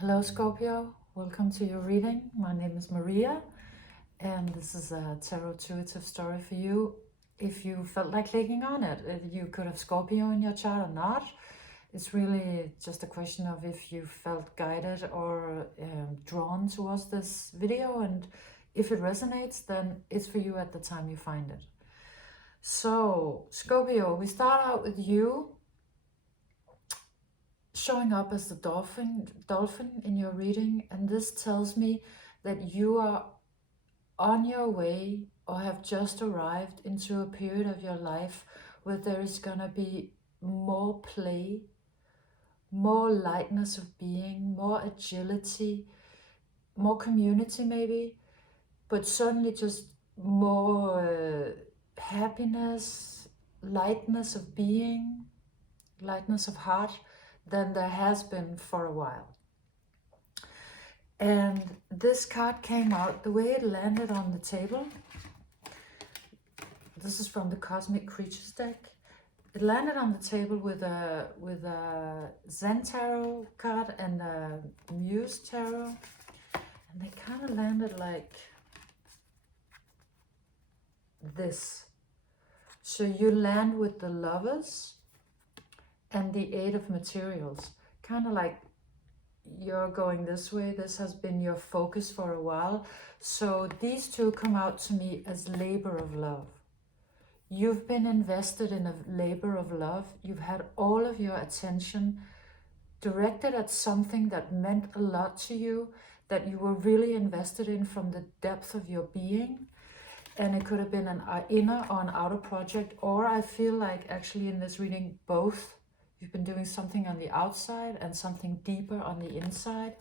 Hello Scorpio, welcome to your reading. My name is Maria and this is a tarot intuitive story for you. If you felt like clicking on it, you could have Scorpio in your chart or not. It's really just a question of if you felt guided or drawn towards this video, and if it resonates, then it's for you at the time you find it. So Scorpio, we start out with you showing up as the dolphin in your reading, and this tells me that you are on your way or have just arrived into a period of your life where there is gonna be more play, more lightness of being, more agility, more community maybe, but certainly just more happiness, lightness of being, lightness of heart than there has been for a while. And this card came out, the way it landed on the table, this is from the Cosmic Creatures deck. It landed on the table with a Zen Tarot card and a Muse Tarot. And they kind of landed like this. So you land with the Lovers and the Eight of Materials. Kind of like you're going this way. This has been your focus for a while. So these two come out to me as labor of love. You've been invested in a labor of love. You've had all of your attention directed at something that meant a lot to you, that you were really invested in from the depth of your being. And it could have been an inner or an outer project, or I feel like actually in this reading, both. You've been doing something on the outside and something deeper on the inside.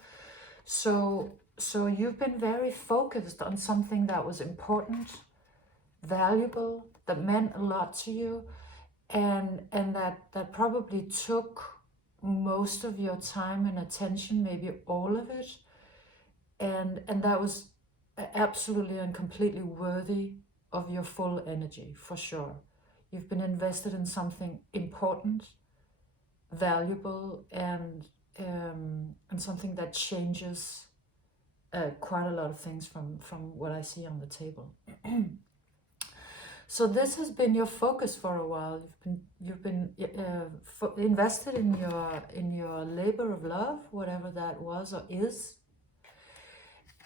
So you've been very focused on something that was important, valuable, that meant a lot to you, and that probably took most of your time and attention, maybe all of it, and that was absolutely and completely worthy of your full energy, for sure. You've been invested in something important, valuable, and something that changes quite a lot of things from what I see on the table. So this has been your focus for a while. You've been invested in your labor of love, whatever that was or is,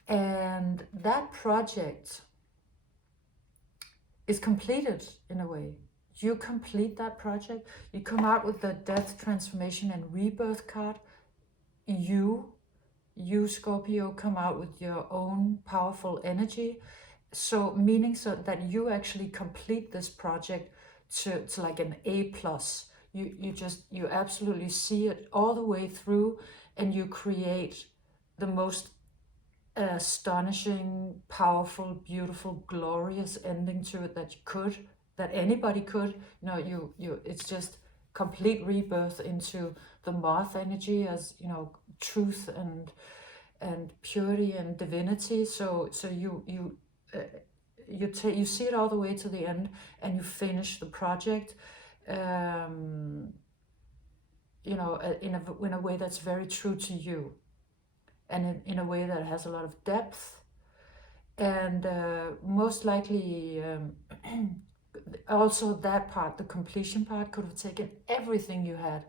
and that project is completed in a way. You complete that project. You come out with the Death, Transformation, and Rebirth card. You Scorpio, come out with your own powerful energy. So meaning so that you actually complete this project to like an A+. You absolutely see it all the way through, and you create the most astonishing, powerful, beautiful, glorious ending to it that you could, that anybody could. You know, it's just complete rebirth into the moth energy, as you know, truth and purity and divinity. So you see it all the way to the end, and you finish the project, you know, in a way that's very true to you, and in a way that has a lot of depth, and most likely also that part, the completion part, could have taken everything you had.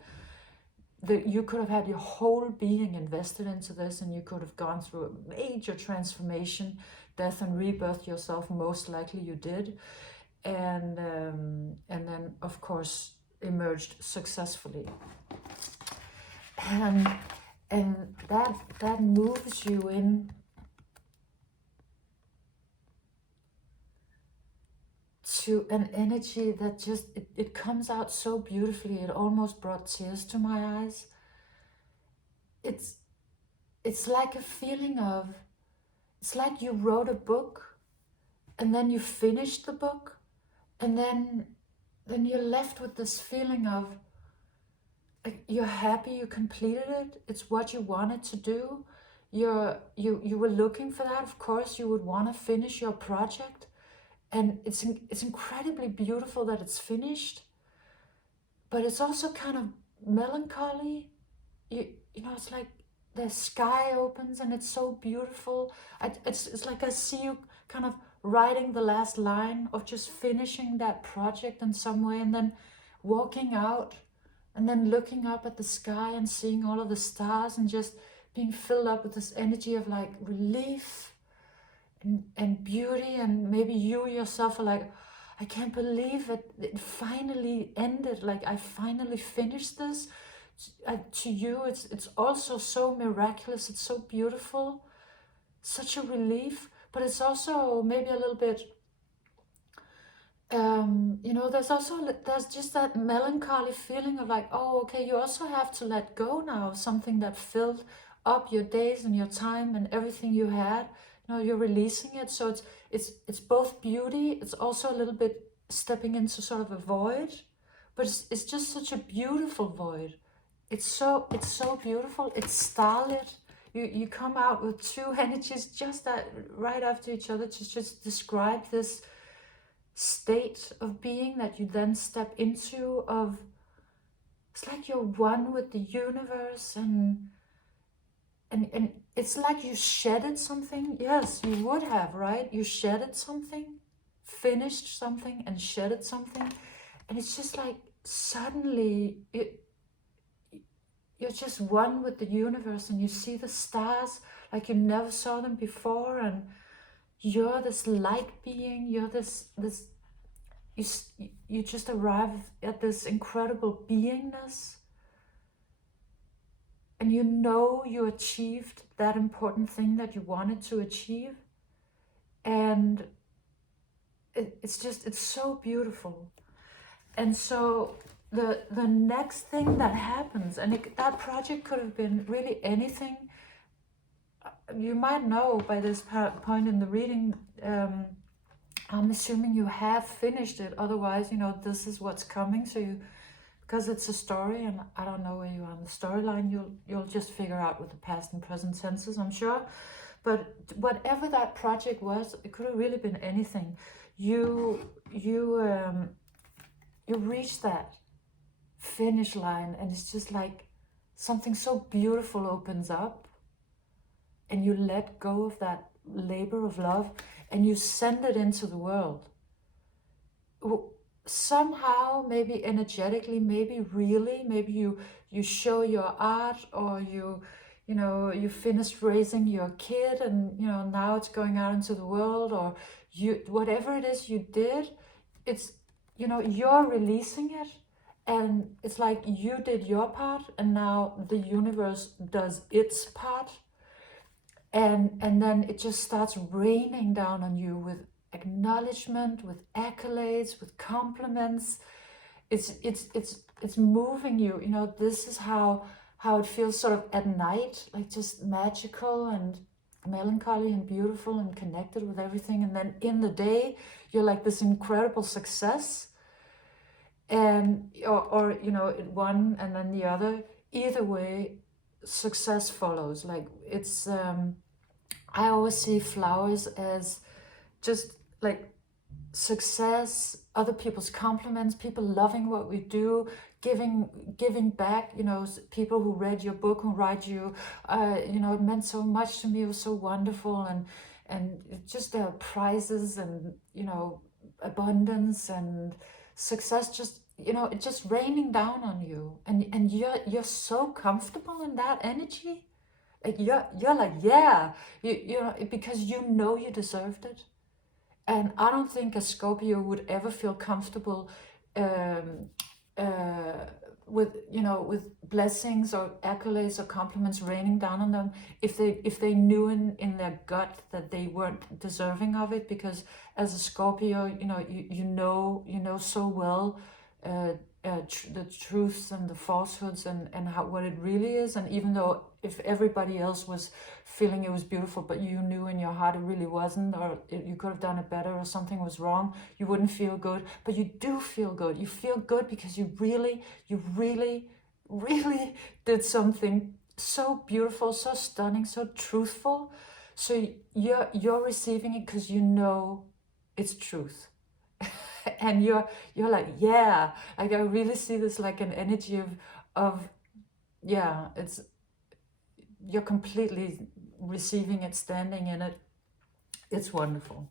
You could have had your whole being invested into this, and you could have gone through a major transformation, death and rebirth yourself. Most likely you did, and then of course emerged successfully, and that moves you in to an energy that just, it comes out so beautifully. It almost brought tears to my eyes. It's like a feeling of, it's like you wrote a book and then you finished the book, and then you're left with this feeling of you're happy you completed it. It's what you wanted to do. You were looking for that. Of course you would want to finish your project, and it's incredibly beautiful that it's finished, but it's also kind of melancholy. You know, it's like the sky opens and it's so beautiful. It's like I see you kind of writing the last line of just finishing that project in some way, and then walking out and then looking up at the sky and seeing all of the stars and just being filled up with this energy of like relief and beauty. And maybe you yourself are like, I can't believe it finally ended, like I finally finished this. To you it's also so miraculous, it's so beautiful, such a relief. But it's also maybe a little bit there's just that melancholy feeling of like, oh, okay, you also have to let go now of something that filled up your days and your time and everything you had. You're releasing it. So it's both beauty, it's also a little bit stepping into sort of a void, but it's just such a beautiful void. It's so beautiful. It's starlit. You come out with two energies just that right after each other to just describe this state of being that you then step into. Of it's like you're one with the universe, and it's like you shedded something. Yes, you would have, right? You shedded something, finished something, and shedded something, and it's just like suddenly you're just one with the universe, and you see the stars like you never saw them before, and you're this light being. You're this you just arrive at this incredible beingness, and you achieved that important thing that you wanted to achieve. And it's so beautiful. And so the next thing that happens, and that project could have been really anything. You might know by this point in the reading, I'm assuming you have finished it. Otherwise, this is what's coming. So because it's a story, and I don't know where you are on the storyline, you'll just figure out with the past and present tenses, I'm sure. But whatever that project was, it could have really been anything. You reach that finish line, and it's just like something so beautiful opens up, and you let go of that labor of love, and you send it into the world. Somehow, maybe energetically, maybe really, maybe you show your art, or you finished raising your kid, and now it's going out into the world, or whatever it is you did, it's you're releasing it, and it's like you did your part, and now the universe does its part. And then it just starts raining down on you with acknowledgement, with accolades, with compliments. It's moving you. This is how it feels sort of at night, like just magical and melancholy and beautiful and connected with everything. And then in the day, you're like this incredible success. And or one and then the other. Either way, success follows. Like it's I always see flowers as just like success, other people's compliments, people loving what we do, giving back. People who read your book, who write you, it meant so much to me, it was so wonderful. And just there are prizes, and abundance and success, just it's just raining down on you, and you're so comfortable in that energy. Like you're like, yeah, because you deserved it. And I don't think a Scorpio would ever feel comfortable um, uh, with blessings or accolades or compliments raining down on them if they knew in their gut that they weren't deserving of it. Because as a Scorpio, you know so well the truths and the falsehoods, and how what it really is. And even though if everybody else was feeling it was beautiful, but you knew in your heart it really wasn't, or you could have done it better, or something was wrong, you wouldn't feel good. But you do feel good. You feel good because you really did something so beautiful, so stunning, so truthful. So you're receiving it because it's truth. And you're like, yeah, like I really see this like an energy of yeah, it's you're completely receiving it, standing in it. It's wonderful.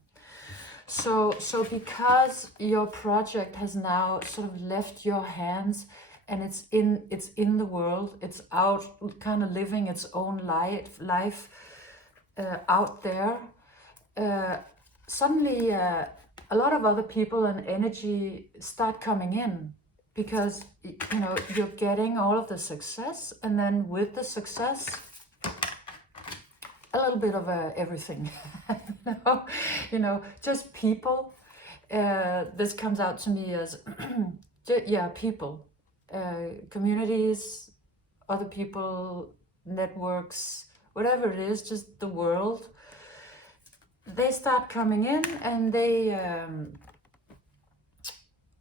So because your project has now sort of left your hands, and it's in the world, it's out, kind of living its own life out there. Suddenly, a lot of other people and energy start coming in, because you're getting all of the success, and then with the success, a little bit of everything. Just people. This comes out to me as people, communities, other people, networks, whatever it is, just the world. They start coming in, and they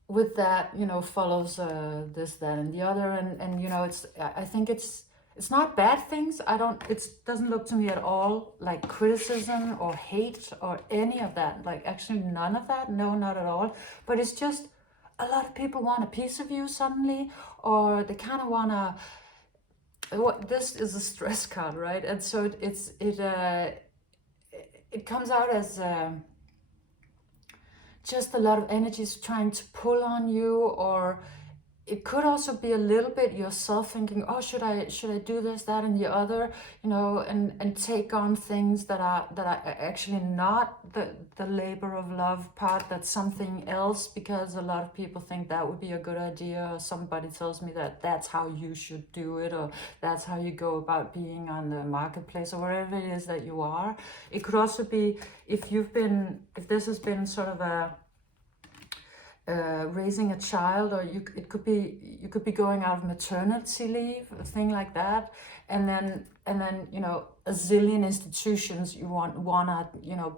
with that follows this, that, and the other, and I think it's not bad things. It doesn't look to me at all like criticism or hate or any of that, like actually none of that, no, not at all. But it's just a lot of people want a piece of you suddenly, or they kind of want to, this is a stress card, right? And so it comes out as just a lot of energies trying to pull on you, or it could also be a little bit yourself thinking, oh, should I do this, that, and the other, and take on things that are actually not the labor of love part, that's something else, because a lot of people think that would be a good idea, or somebody tells me that that's how you should do it, or that's how you go about being on the marketplace, or wherever it is that you are. It could also be if this has been sort of a raising a child, or you could be going out of maternity leave, a thing like that, and then a zillion institutions you wanna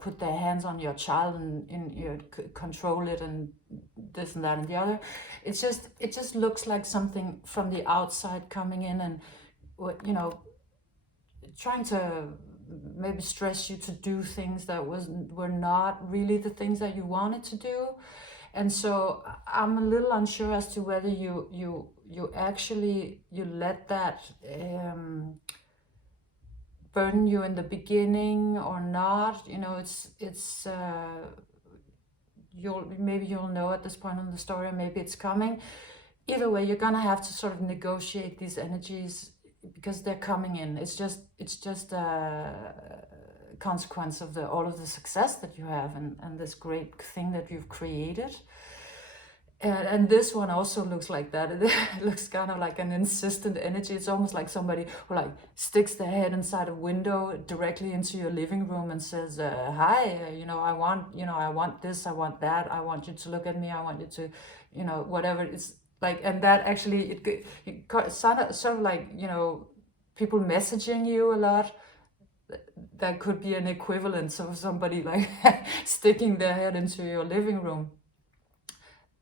put their hands on your child and control it, and this and that and the other. It just looks like something from the outside coming in, and trying to maybe stress you to do things that were not really the things that you wanted to do. And so I'm a little unsure as to whether you actually let that burden you in the beginning or not. It's you'll know at this point in the story, or maybe it's coming. Either way, you're gonna have to sort of negotiate these energies, because they're coming in. It's just consequence of all of the success that you have, and this great thing that you've created. And this one also looks like that. It looks kind of like an insistent energy. It's almost like somebody who like sticks their head inside a window directly into your living room and says, hi, I want this, I want that, I want you to look at me, I want you to, whatever. It's like, and that actually, it sort of like, people messaging you a lot. That could be an equivalent of somebody like sticking their head into your living room.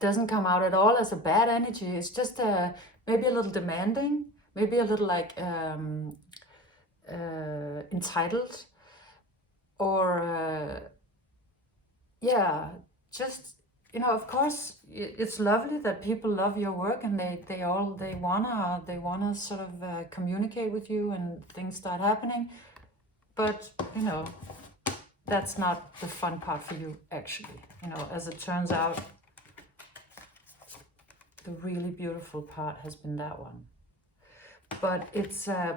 Doesn't come out at all as a bad energy. It's just maybe a little demanding, maybe a little like entitled, or just of course it's lovely that people love your work, and they wanna sort of communicate with you, and things start happening. But, that's not the fun part for you, actually. As it turns out, the really beautiful part has been that one. But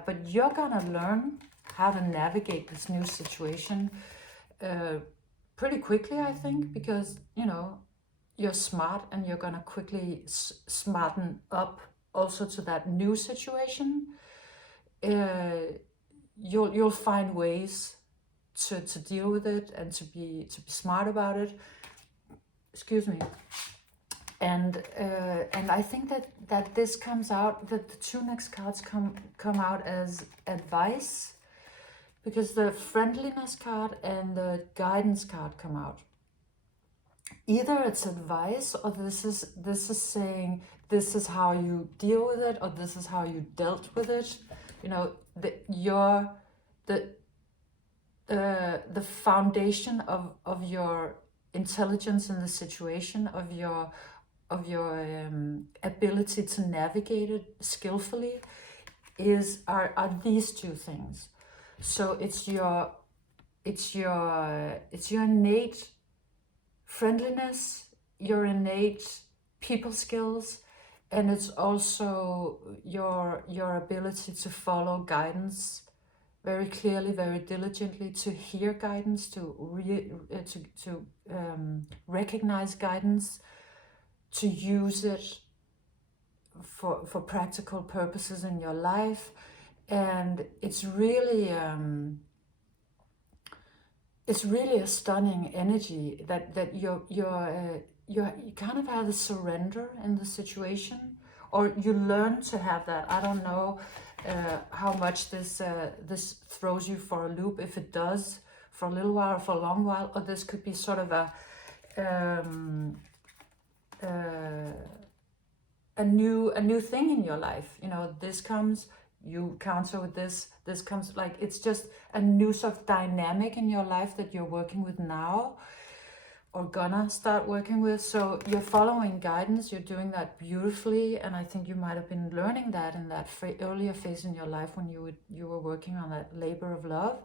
but you're gonna learn how to navigate this new situation pretty quickly, I think, because, you're smart, and you're gonna quickly smarten up also to that new situation. You'll find ways to deal with it, and to be smart about it. Excuse me. And I think that this comes out, that the two next cards come out as advice, because the friendliness card and the guidance card come out. Either it's advice, or this is saying this is how you deal with it, or this is how you dealt with it. The foundation of your intelligence in the situation, of your ability to navigate it skillfully, are these two things. So it's your innate friendliness, your innate people skills, and it's also your ability to follow guidance very clearly, very diligently, to hear guidance, to recognize guidance, to use it for practical purposes in your life. And it's really a stunning energy that you kind of have a surrender in the situation, or you learn to have that. I don't know how much this throws you for a loop, if it does for a little while or for a long while, or this could be sort of a new thing in your life. You know, this comes, you counter with this comes, like it's just a new sort of dynamic in your life that you're working with now, or gonna start working with. So you're following guidance, you're doing that beautifully, and I think you might have been learning that in that earlier phase in your life when you were working on that labor of love,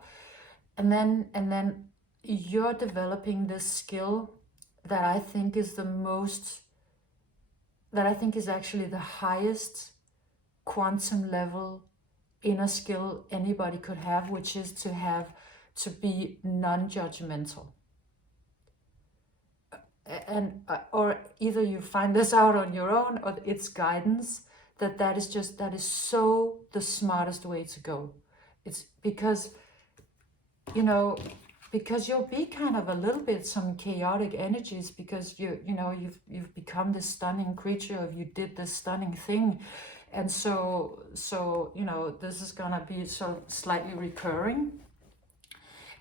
and then you're developing this skill that I think is actually the highest quantum level inner skill anybody could have, which is to be non-judgmental. And or either you find this out on your own, or it's guidance, that is so the smartest way to go. It's because, you know, because you'll be kind of a little bit some chaotic energies, because you've become this stunning creature, of you did this stunning thing, and so you know, this is gonna be so slightly recurring,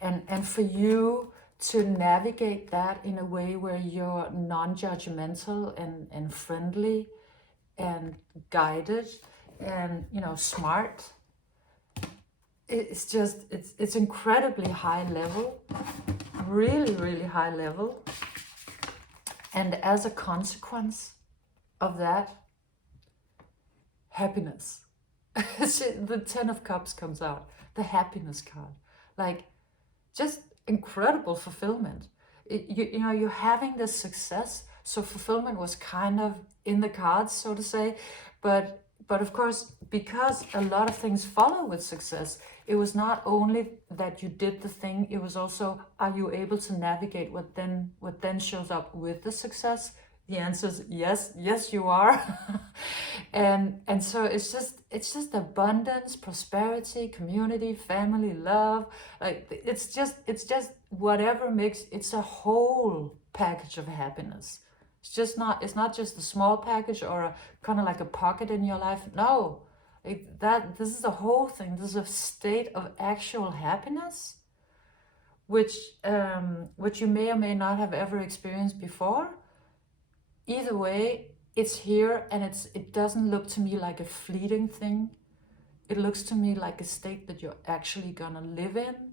and for you to navigate that in a way where you're non-judgmental and friendly and guided and, you know, smart. It's incredibly high level, really, really high level. And as a consequence of that, happiness. The 10 of Cups comes out, the happiness card. Like, just incredible fulfillment. You know, you're having this success, so fulfillment was kind of in the cards, so to say. But of course, because a lot of things follow with success, it was not only that you did the thing, it was also, are you able to navigate what then shows up with the success? The answer is yes you are. and so it's just abundance, prosperity, community, family, love. Like it's just whatever makes, it's a whole package of happiness. It's not just a small package or a kind of like a pocket in your life. No, this is the whole thing. This is a state of actual happiness, which you may or may not have ever experienced before. Either way, it's here, and it doesn't look to me like a fleeting thing. It looks to me like a state that you're actually gonna live in.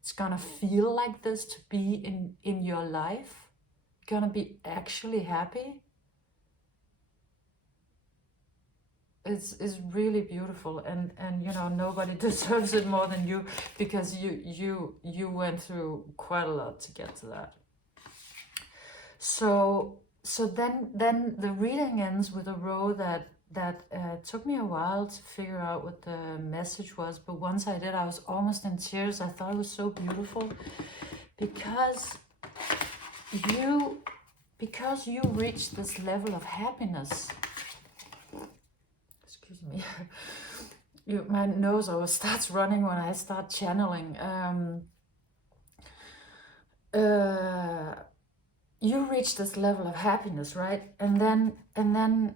It's gonna feel like this to be in your life. You're gonna be actually happy. It's really beautiful, and you know, nobody deserves it more than you, because you went through quite a lot to get to that. So then the reading ends with a row that took me a while to figure out what the message was, but once I did, I was almost in tears. I thought it was so beautiful, because you reach this level of happiness. Excuse me. My nose always starts running when I start channeling. You reach this level of happiness, right? And then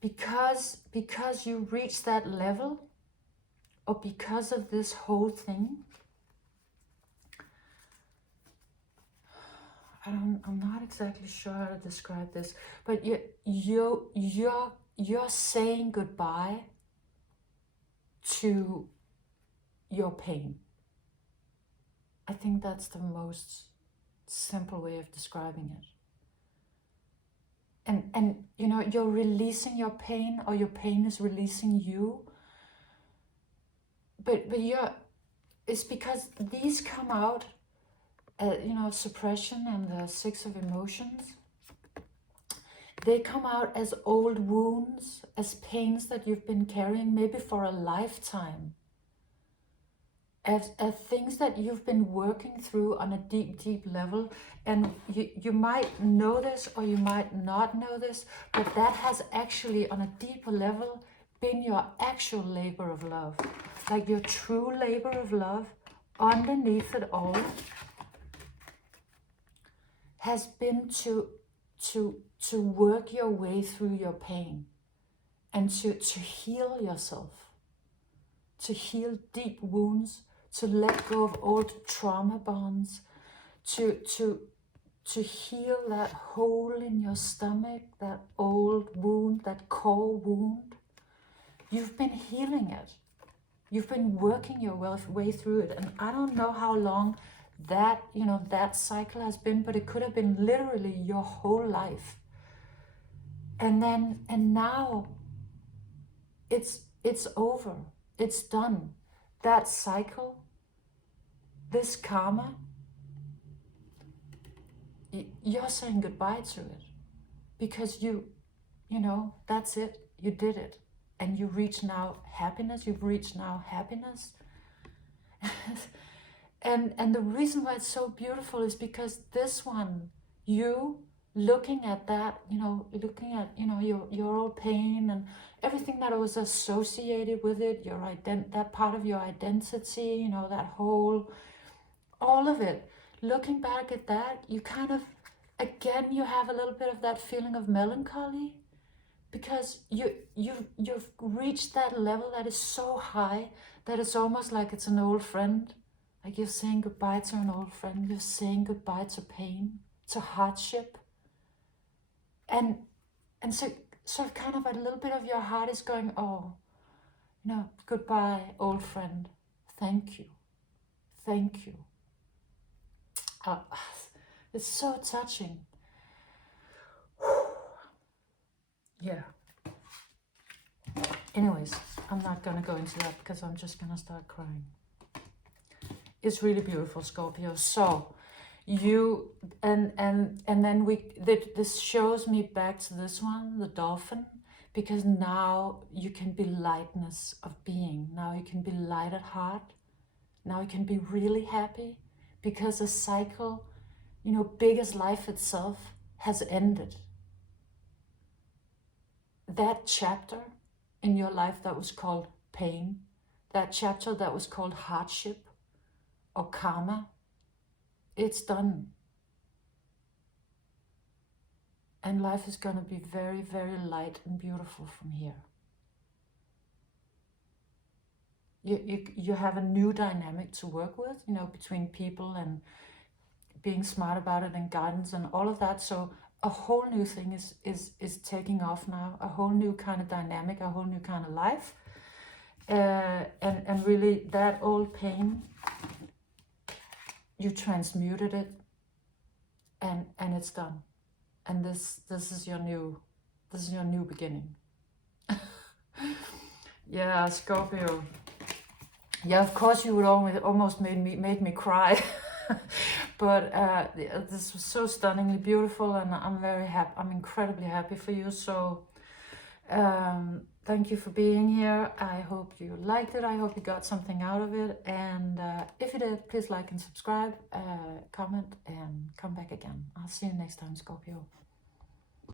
because you reach that level, or because of this whole thing, I'm not exactly sure how to describe this, but you're saying goodbye to your pain. I think that's the most simple way of describing it. And you know, you're releasing your pain, or your pain is releasing you, but you're, it's because these come out, you know, suppression and the 6 of emotions. They come out as old wounds, as pains that you've been carrying maybe for a lifetime, as things that you've been working through on a deep, deep level. And you might know this or you might not know this, but that has actually on a deeper level been your actual labor of love. Like your true labor of love underneath it all has been to work your way through your pain and to heal yourself, to heal deep wounds, to let go of old trauma bonds, to heal that hole in your stomach, that old wound, that core wound. You've been healing it. You've been working your way through it. And I don't know how long that, you know, that cycle has been, but it could have been literally your whole life. And now it's over. It's done. That cycle, this karma, you're saying goodbye to it, because you know, that's it. You did it. And you reach now happiness. You've reached now happiness. and the reason why it's so beautiful is because this one, you looking at that, you know, looking at, you know, your old pain and everything that was associated with it, your that part of your identity, you know, that whole, all of it. Looking back at that, you kind of, again, you have a little bit of that feeling of melancholy, because you've reached that level that is so high that it's almost like it's an old friend. Like you're saying goodbye to an old friend. You're saying goodbye to pain, to hardship. And so kind of a little bit of your heart is going, oh, you know, goodbye, old friend. Thank you. Thank you. It's so touching. Yeah. Anyways, I'm not going to go into that because I'm just going to start crying. It's really beautiful, Scorpio. So you, and then this shows me back to this one, the dolphin, because now you can be lightness of being. Now you can be light at heart. Now you can be really happy because the cycle, you know, big as life itself, has ended. That chapter in your life that was called pain, that chapter that was called hardship or karma, it's done. And life is going to be very, very light and beautiful from here. You have a new dynamic to work with, you know, between people and being smart about it and guidance and all of that. So a whole new thing is taking off now, a whole new kind of dynamic, a whole new kind of life. And really that old pain, you transmuted it and it's done. And this is your new beginning. Yeah, Scorpio. Yeah, of course you would almost made me cry. But this was so stunningly beautiful, and I'm very happy. I'm incredibly happy for you. So thank you for being here. I hope you liked it. I hope you got something out of it. And if you did, please like and subscribe, comment, and come back again. I'll see you next time, Scorpio.